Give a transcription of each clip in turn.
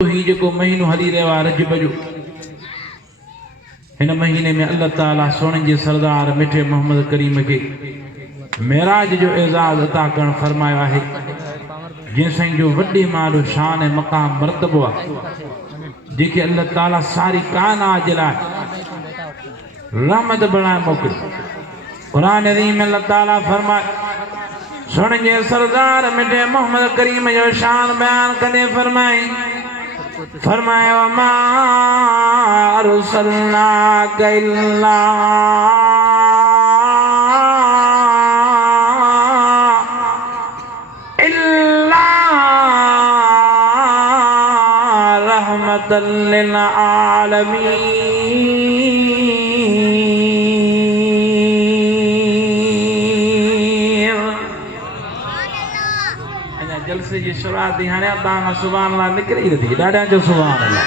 ہی جو مہینو ہلی رہا رجب جو ان مہینے میں اللہ تعالیٰ سونے جے سردار میٹھے محمد کریم کے معراج جو اعزاز عطا کرن فرمایا ہے جیسے جو وڈی مالو شان مقام مرتبہ جیکے اللہ تعالیٰ ساری کائنات جلائے رحمت بنائے موکل قرآن عظیم میں اللہ تعالیٰ فرمائے سونے جے سردار میٹھے محمد کریم جو شان بیان کرنے فرمائے وما ارسلناک الا رحمت للعالمین جلسے جی شروعات دی ہانے دانا سبحان اللہ نکری رہی ڈاڑیاں جو سبحان اللہ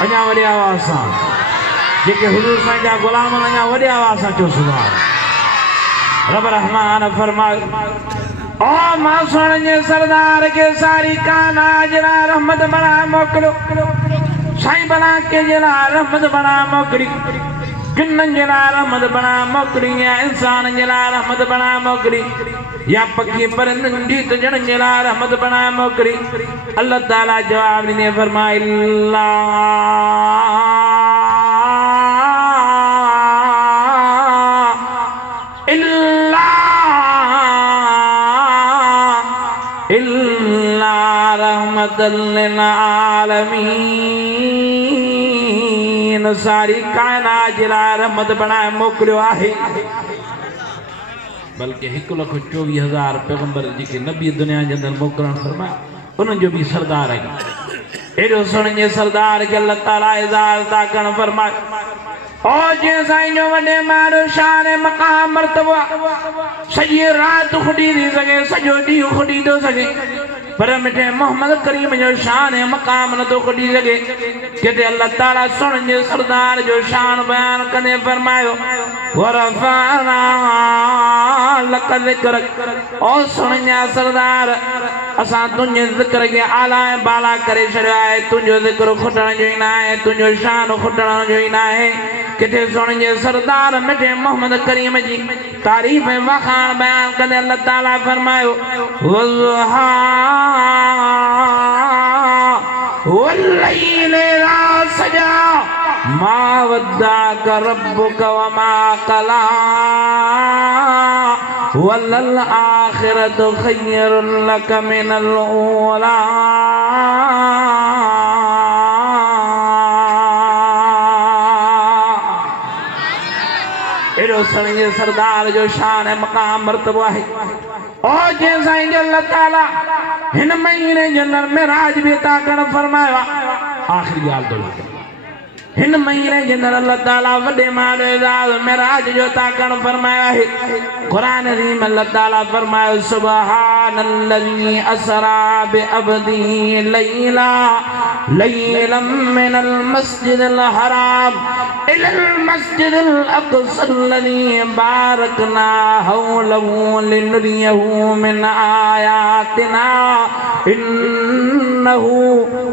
انجا وڈی آواز سان جیکے حضور سنجا غلام انجا وڈی آواز سان چو سبحان رب رحمان فرمائے او ماں سنجے سردار کے ساری کانا جلا رحمت بنا موکلو سائی بنا کے جلا رحمت بنا موکلی جنن جلا رحمت بنا موکلی یا انسان جلا رحمت بنا موکلی یا پکی پرندن جیت جن جلا رحمت بنا موکلی اللہ تعالیٰ جواب نے فرمائے اللہ رحمت للعالمین ساری کائنات جلا رحمت بنا موکلیو آہی بلکہ 1,24,000 پیغمبر جی کے نبی دنیا جندر موکران فرمایا انہوں جو بھی سردار ہے ایڈو سنجے سردار کے اللہ تعالیٰ اعزاز تاکن فرمایا اور جیسائی جو وڈے مارو شان مقام مرتبہ سجی رات خودی دی سکے سجو دیو خودی دو سکے پر مٹھے محمد کریم جو شان مقام نہ تو خودی سکے کہتے اللہ تعالیٰ سنجے سردار جو شان بیان کرنے فرمائیو ورفعنا لک ذکرک او سنجے سردار اساں تنجھے ذکر کے آلائے بالا کرے شرائے تنجھو ذکر خٹن جو ہی نہ ہے تنجھو شان خٹن جو ہی نہ ہے کتے سنجھے سردار مٹھے محمد کریم جی تعریف وخان بیان کرنے اللہ تعالیٰ فرمائیو والضحا واللیل اذا سجا ما ودعك ربك وما قلا وللآخرة خير لك من الأولى ایڈو سنجے سردار جو شان مقام مرتبہ ہے اور جیسائیں جو اللہ تعالیٰ ہن مہینے جنر معراج بھی عطا کر فرمایا آخری گال دو لگا ہن مہینے جنر اللہ تعالیٰ وڈے مال اعزاز معراج جو عطا کر فرمایا ہے قرآن عظیم اللہ تعالیٰ فرمایا سبحان الذی اسرا بعبدہ لیلا من المسجد الحرام الى المسجد الاقصى الذي باركنا حوله لنريه من آياتنا انه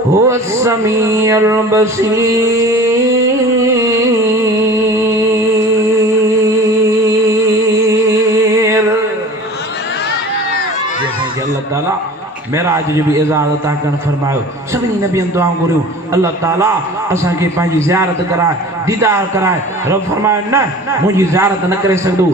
هو السميع البصير جیسے کہ اللہ تعالیٰ معراج جو بھی اعزاز عطا کرن فرمایا سبھی نبیوں دعاؤں گریو اللہ تعالیٰ اساں کے پانچی زیارت کرائے دیدار کرائے رب فرمایا نہ مجھے زیارت نہ کرے سکدو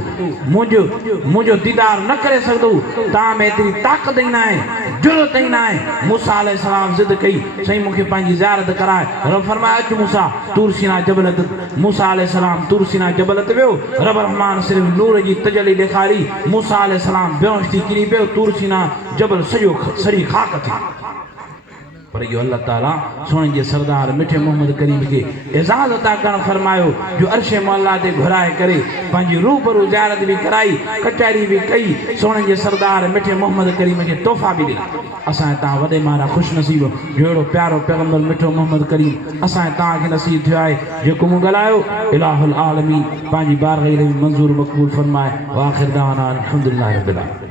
مجھے دیدار نہ کرے سکدو تاں میں تیری طاقت ہی نہ ہے جرت ہی نہ ہے موسیٰ علیہ السلام ضد کئی صحیح مجھے پانچی زیارت کرائے رب فرمایا جو موسیٰ تور سینا جبلت موسیٰ علیہ السلام تور سینا جبلت بیو رب رحمان صرف نور جی تجلی دکھاری موسیٰ علیہ السلام بیونشتی کری بیو تور سینا جبل سجو سری خاک تھی پر یہ اللہ تعالیٰ سونے جے سردار مٹھے محمد کریم کے اعزاز عطا کرن فرمایو جو عرش مولا دے گھرائے کرے پانچی روح پر زیارت بھی کرائی کچہری بھی کئی سونے جے سردار مٹھے محمد کریم کے تحفہ بھی دیا اساں تاں وڈے مارا خوش نصیب جوڑو پیارو پیغمبر مٹھو محمد کریم اساں تاں کے نصیب تھیا ہے جو کم گلایو الہ العالمین پانچی بارغی منظور مقبول فرمائے واخر دعوانا الحمدللہ رب العالمین